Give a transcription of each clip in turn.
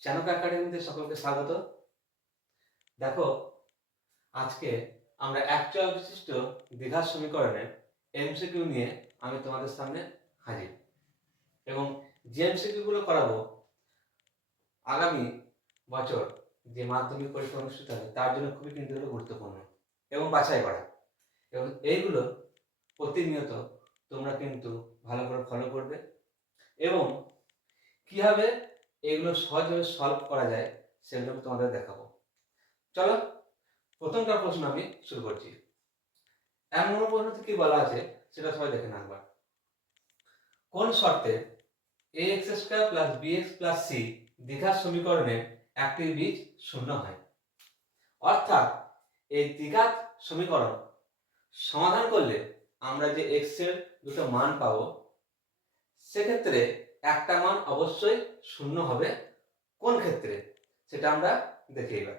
চানক একাডেমিতে সকলকে স্বাগত। দেখো, আজকে আমরা একচল বিশিষ্ট দ্বিঘাত সমীকরণের এমসিকিউ নিয়ে আমি তোমাদের সামনে হাজির। এবং যে এমসিকিউ গুলো করাবো, আগামী বছর যে মাধ্যমিক পরীক্ষা অনুষ্ঠিত হবে, তার জন্য খুবই কিন্তু গুরুত্বপূর্ণ এবং বাছাই করা। এবং এইগুলো প্রতিনিয়ত তোমরা কিন্তু ভালো করে ফলো করবে। এবং কীভাবে এগুলো সহজভাবে সলভ করা যায়, সেগুলো তোমাদের দেখাবো। চলো, প্রথমটা প্রশ্ন আমি শুরু করছি। এমন প্রশ্নতে কি বলা আছে, সেটা সবাই দেখে একবার। কোন শর্তে a x square plus b x plus c দ্বিঘাত সমীকরণে একটি বীজ শূন্য হয়? অর্থাৎ, এই দ্বিঘাত সমীকরণ সমাধান করলে আমরা যে এক্সের দুটো মান পাবো, সেক্ষেত্রে একটা মান অবশ্যই শূন্য হবে কোন ক্ষেত্রে? সেটা আমরা দেখে এবার।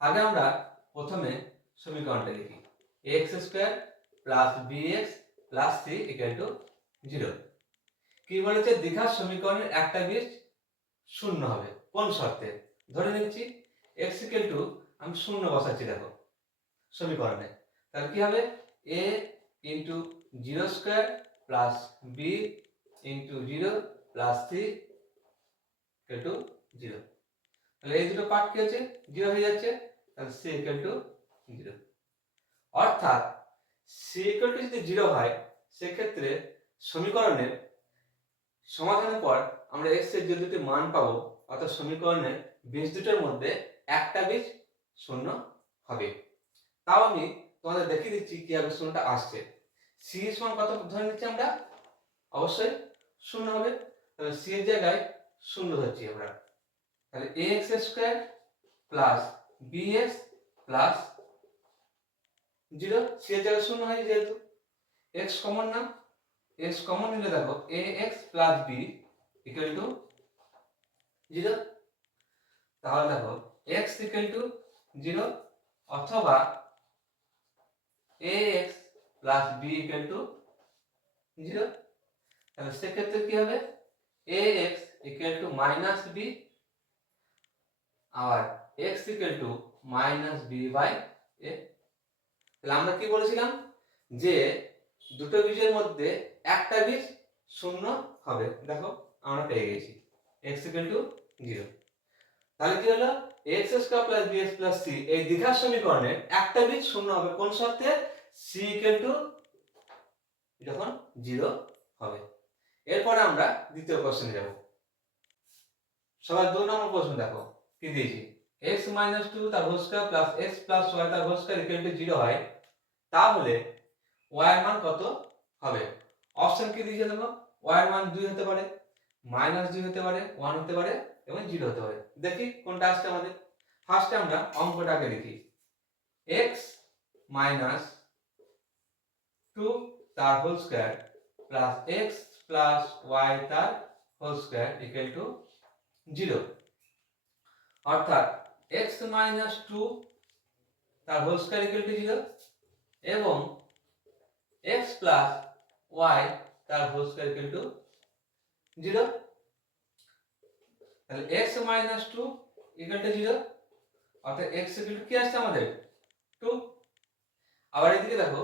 আগে আমরা প্রথমে সমীকরণটা লিখি। X square plus b x plus c equal to zero কি বলেছে? দীঘার সমীকরণের একটা বীজ শূন্য হবে। কোন শর্তে? ধরে নিচ্ছি এক্স ইকুয়াল টু আমি শূন্য বসাচ্ছি, দেখো, সমীকরণে। তাহলে কি হবে? A into zero square plus b into zero plus c equal to zero তাহলে এই দুটো পার্ট কি হচ্ছে? জিরো হয়ে যাচ্ছে। তাহলে সি ইকুয়াল টু জিরো অর্থাৎ সি ইকুয়াল টু যদি জিরো হয়, সেক্ষেত্রে সমীকরণের সমাধানের পর আমরা এক্সের যে দুটি মান পাবো। অর্থাৎ সমীকরণের বীজ দুটোর মধ্যে একটা বীজ শূন্য হবে। তাও আমি তোমাদের দেখিয়ে দিচ্ছি কীভাবে শূন্যটা আসছে। সি এর সমান কত ধরে নিচ্ছি আমরা? অবশ্যই শূন্য হবে। সি এর জায়গায় শূন্য ধরছি আমরা। তাহলে a x square plus b plus zero c এর জায়গায় শূন্য হয় যেহেতু। এক্স কমন না? এক্স কমন নিলে দেখো a x plus b equal to zero তাহলে দেখো এক্স ইকুয়াল টু জিরো অথবা a x plus b equal to zero তাহলে সেক্ষেত্রে কি হবে? A x equal to minus b আবার x equal to minus b by a তাহলে আমরা কি বলেছিলাম? যে দুটো বীজের মধ্যে একটা বীজ শূন্য হবে। দেখো, আমরা পেয়ে গেছি। এক্স ইকুয়াল টু জিরো তাহলে কি হলো? X square plus b x plus c এই দ্বিঘাত সমীকরণের একটা বীজ শূন্য হবে। কোন শর্তে? সি ইকুয়াল টু যখন জিরো হবে। এরপরে আমরা দ্বিতীয় কোশ্চেনে যাব। সবার দু নম্বর প্রশ্ন দেখো, কি দিয়েছি? এক্স মাইনাস টু তার whole plus x plus y তার হোল ইকুয়াল টু জিরো হয়, তাহলে ওয়াই এর মান কত হবে? অপশন কি দিয়েছে দেখো? ওয়াই এর মান দুই হতে পারে মাইনাস দুই হতে পারে ওয়ান হতে পারে, এবং জিরো হতে পারে। দেখি কোনটা আসছে আমাদের। ফার্স্টে আমরা অঙ্কটাকে লিখি। এক্স মাইনাস টু তার whole square plus x plus y তার whole square equal to zero. অর্থাৎ এক্স মাইনাস টু তার whole square equal to zero এবং এক্স প্লাস ওয়াই তার whole square equal to zero. তাহলে x minus two equal to zero. অর্থাৎ x equal to কি আসছে আমাদের? টু। আবার এদিকে দেখো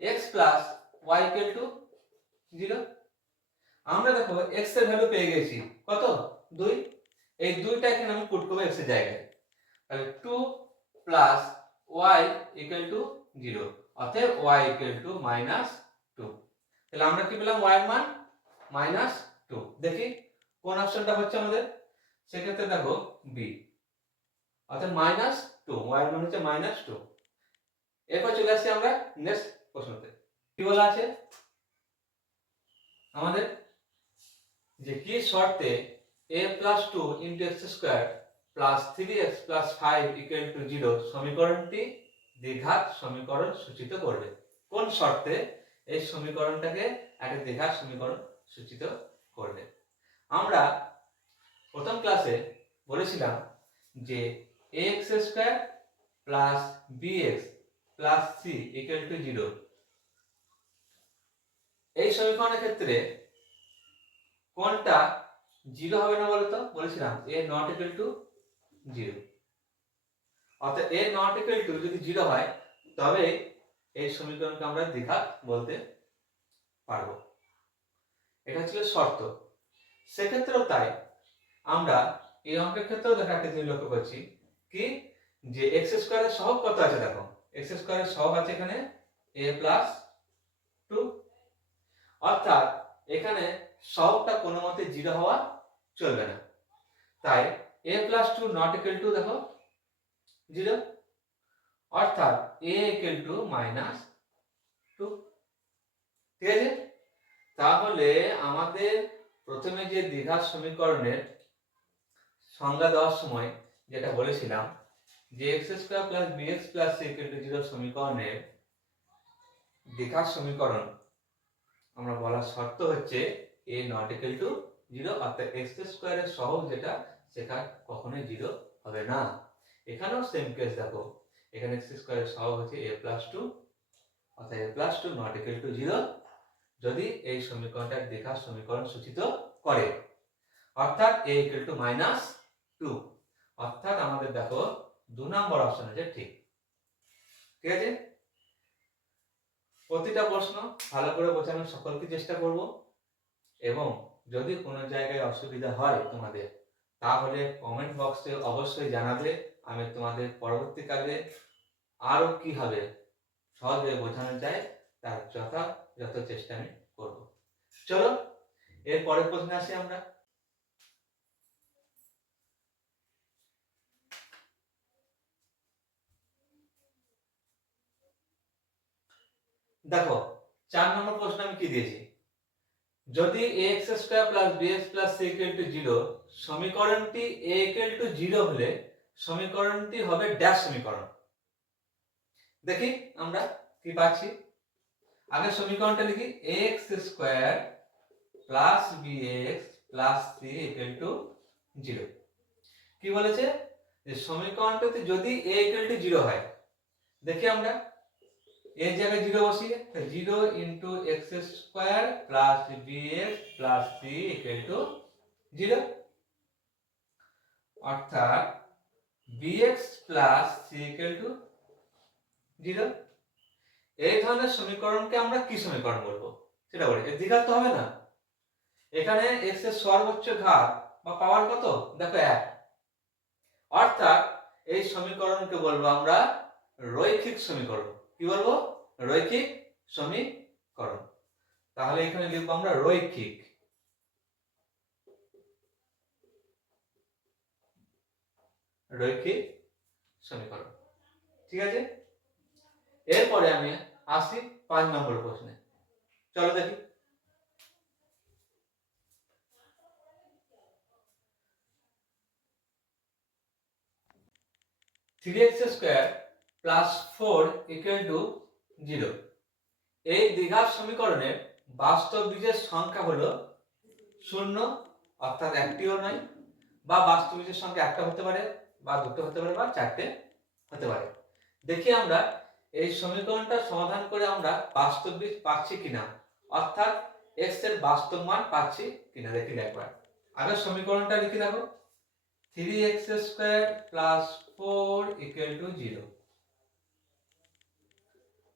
x plus y equal to zero আমরা দেখো এক্সের ভ্যালু পেয়ে গেছি। কত? দুই। এই দুইটা এখানে আমি পুট করব এক্সের জায়গায়। তাহলে two plus y equal to zero অতএব y equal to minus two তাহলে আমরা কি পেলাম? ওয়াই এর মান মাইনাস টু দেখি কোন অপশনটা হচ্ছে আমাদের? সেক্ষেত্রে দেখো বি অর্থাৎ মাইনাস টু ওয়াই মান হচ্ছে মাইনাস টু এরপর চলে আসছি আমরা নেক্সট প্রশ্নতে। কি বলা আছে? আমাদের যে কি শর্তে a plus two into x square plus three x plus five equal to zero সমীকরণটি দ্বিঘাত সমীকরণ সূচিত করবে। কোন শর্তে এই সমীকরণটাকে একটা দ্বিঘাত সমীকরণ সূচিত করবে? আমরা প্রথম ক্লাসে বলেছিলাম যে x square plus b x plus c equal to zero এই সমীকরণের ক্ষেত্রে কোনটা জিরো হবে না বলতো? বলেছিলাম a not equal to zero অর্থাৎ এ নট ইকুয়াল টু যদি জিরো হয়, তবে এই সমীকরণকে আমরা দ্বিঘাত বলতে পারব। এটা ছিল শর্ত। সেক্ষেত্রেও তাই আমরা এই অঙ্কের ক্ষেত্রেও দেখা একটা জিনিস লক্ষ্য করছি কি? যে এক্স স্কোয়ারের সহগ কত আছে দেখো। এক্স স্কোয়ারের সহগ আছে এখানে এ প্লাস টু অর্থাৎ এখানে সহগটা কোনো মতে জিরো হওয়া চলবে না। তাই a plus two not equal to দেখো জিরো অর্থাৎ a equal to minus two ঠিক আছে? তাহলে আমাদের প্রথমে যে দ্বিঘাত সমীকরণের সংজ্ঞা দেওয়ার সময় যেটা বলেছিলাম যে x square plus b x plus c equal to zero সমীকরণের দ্বিঘাত সমীকরণ, আমরা বলার শর্ত হচ্ছে a not equal to zero অর্থাৎ এক্স স্কোয়ারের সহগ যেটা, সেটা কখনোই জিরো হবে না। এখানেও সেম কেস দেখো। এখানে এক্স স্কোয়ারের সহগ হচ্ছে এ প্লাস টু অর্থাৎ a plus two not equal to zero যদি এই সমীকরণটা দ্বিঘাত সমীকরণ সূচিত করে। অর্থাৎ a equal to minus two অর্থাৎ আমাদের দেখো দু নম্বর অপশন আছে, ঠিক। ঠিক আছে? প্রতিটা প্রশ্ন ভালো করে বোঝানোর সকলকে চেষ্টা করব। এবং যদি কোনো জায়গায় অসুবিধা হয় তোমাদের, তাহলে কমেন্ট বক্সে অবশ্যই জানাবে আমি তোমাদের পরবর্তীকালে আরও কীভাবে সহজে বোঝানো যায়, তার যথাযথ চেষ্টা আমি করব। চলো, এর পরের প্রশ্নে আসি আমরা। দেখো, চার নম্বর প্রশ্ন আমি কি দিয়েছি? যদি x square plus b x plus c equal to zero সমীকরণটি এ ইকুয়াল টু জিরো হলে সমীকরণটি হবে ড্যাশ সমীকরণ। দেখি আমরা কি পাচ্ছি? আগে সমীকরণটা লিখি x square plus b x plus c equal to zero কি বলেছে? যে সমীকরণটাতে যদি এ ইকুয়াল টু জিরো হয়, দেখি আমরা। এর জায়গায় জিরো বসিয়ে zero into x square plus b x plus c equal to zero. অর্থাৎ b x plus c equal to zero. এই ধরনের সমীকরণকে আমরা কি সমীকরণ বলব? সেটা বলি। এর দ্বিঘাত তো হবে না। এখানে এক্সের সর্বোচ্চ ঘাত বা পাওয়ার কত? দেখো এক। অর্থাৎ এই সমীকরণকে বলব আমরা রৈখিক সমীকরণ। কি বলব? রৈখিক সমীকরণ। তাহলে এখানে লিখব আমরা রৈখিক। রৈখিক সমীকরণ। ঠিক আছে? এরপরে আমি আসি পাঁচ নম্বর প্রশ্নে। চলো দেখি। Three x square plus four equal to zero এই দ্বিঘাত সমীকরণের বাস্তব বীজের সংখ্যা হলো শূন্য, অর্থাৎ একটিও নয়, বা বাস্তব বীজের সংখ্যা একটা হতে পারে, বা দুটো হতে পারে, বা চারটে হতে পারে। দেখি আমরা এই সমীকরণটা সমাধান করে আমরা বাস্তব বীজ পাচ্ছি কিনা, অর্থাৎ এক্সের বাস্তব মান পাচ্ছি কিনা, দেখি একবার। আগে সমীকরণটা লিখে দেখো three x square plus four equal to zero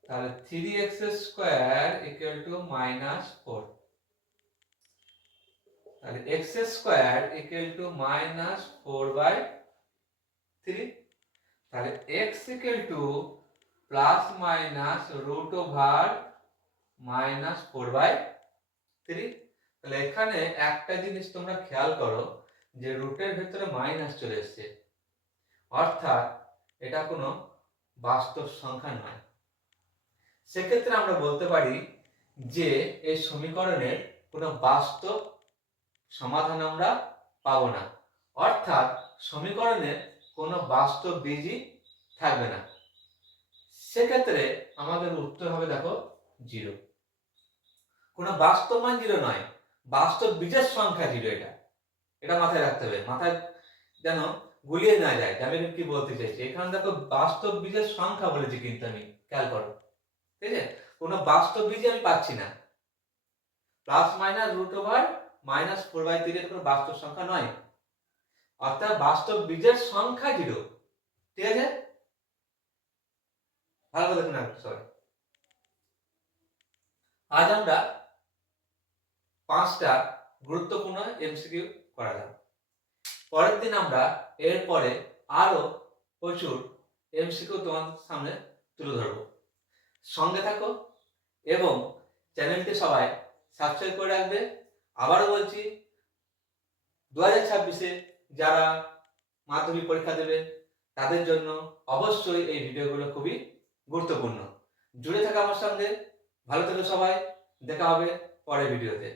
তাহলে three x square equal to minus four তাহলে x square equal to minus four by three তাহলে x equal to plus minus root over minus four by three তাহলে এখানে একটা জিনিস তোমরা খেয়াল করো, যে রুটের ভেতরে মাইনাস চলে এসছে। অর্থাৎ এটা কোনো বাস্তব সংখ্যা নয়। সেক্ষেত্রে আমরা বলতে পারি যে এই সমীকরণের কোনো বাস্তব সমাধান আমরা পাবো না। অর্থাৎ সমীকরণের কোনো বাস্তব বীজই থাকবে না। সেক্ষেত্রে আমাদের উত্তর হবে দেখো জিরো। কোনো বাস্তব মান জিরো নয়, বাস্তব বীজের সংখ্যা জিরো এটা। এটা মাথায় রাখতে হবে। মাথায় যেন গুলিয়ে না যায়। আমি কি বলতে চাইছি? এখানে দেখো বাস্তব বীজের সংখ্যা বলেছি কিন্তু আমি। খেয়াল করো। ঠিক আছে? কোনো বাস্তব বীজ আমি পাচ্ছি না। Plus minus root over minus four by three কোনো বাস্তব সংখ্যা নয়। অর্থাৎ বাস্তব বীজের সংখ্যা জিরো ঠিক আছে? ভালো করে দেখুন সবাই আজ আমরা পাঁচটা গুরুত্বপূর্ণ এমসিকিউ করালাম। পরের দিন আমরা এরপরে আরও প্রচুর এমসিকিউ তোমাদের সামনে তুলে ধরবো। সঙ্গে থাকো এবং চ্যানেলটি সবাই সাবস্ক্রাইব করে রাখবে। আবারও বলছি দু হাজার ছাব্বিশে যারা মাধ্যমিক পরীক্ষা দেবে, তাদের জন্য অবশ্যই এই ভিডিওগুলো খুবই গুরুত্বপূর্ণ। জুড়ে থাকা আমার সঙ্গে, ভালো থেকো সবাই, দেখা হবে পরের ভিডিওতে।